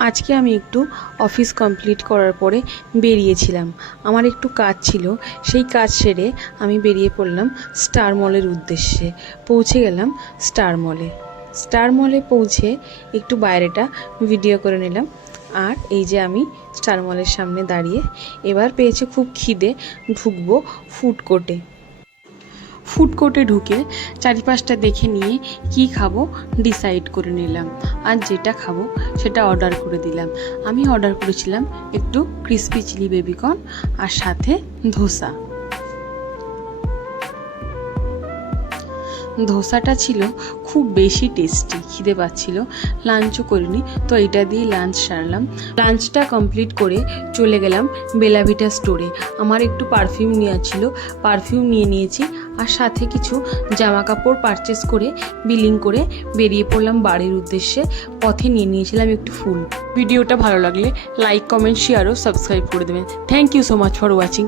আজকে আমি একটু অফিস কমপ্লিট করার পরে বেরিয়েছিলাম। আমার একটু কাজ ছিল, সেই কাজ সেরে আমি বেরিয়ে পড়লাম স্টার মলের উদ্দেশ্যে। পৌঁছে গেলাম স্টার মলে। স্টার মলে পৌঁছে একটু বাইরেটা ভিডিও করে নিলাম। আর এই যে আমি স্টার মলের সামনে দাঁড়িয়ে, এবার পেয়েছে খুব খিদে, ঢুকবো ফুড কোর্টে। ফুড কোর্টে ঢুকে চারিপাশটা দেখে নিয়ে কি খাবো ডিসাইড করে নিলাম। আর যেটা খাবো সেটা অর্ডার করে দিলাম। আমি অর্ডার করেছিলাম একটু ক্রিসপি চিলি বেবিকর্ন আর সাথে ধোসা। ধোসাটা ছিল খুব বেশি টেস্টি, খিদে পাচ্ছিল, লাঞ্চও করিনি, তো এটা দিয়ে লাঞ্চ সারলাম। লাঞ্চটা কমপ্লিট করে চলে গেলাম বেলা ভিটা স্টোরে। আমার একটু পারফিউম নেওয়া ছিল, পারফিউম নিয়ে নিয়েছি, আর সাথে কিছু জামা কাপড় পারচেস করে বিলিং করে বেরিয়ে পড়লাম বাড়ির উদ্দেশ্যে। পথে নিয়ে নিয়েছিলাম একটু ফুল। ভিডিওটা ভালো লাগলে লাইক, কমেন্ট, শেয়ার ও সাবস্ক্রাইব করে দেবেন। Thank you so much for watching.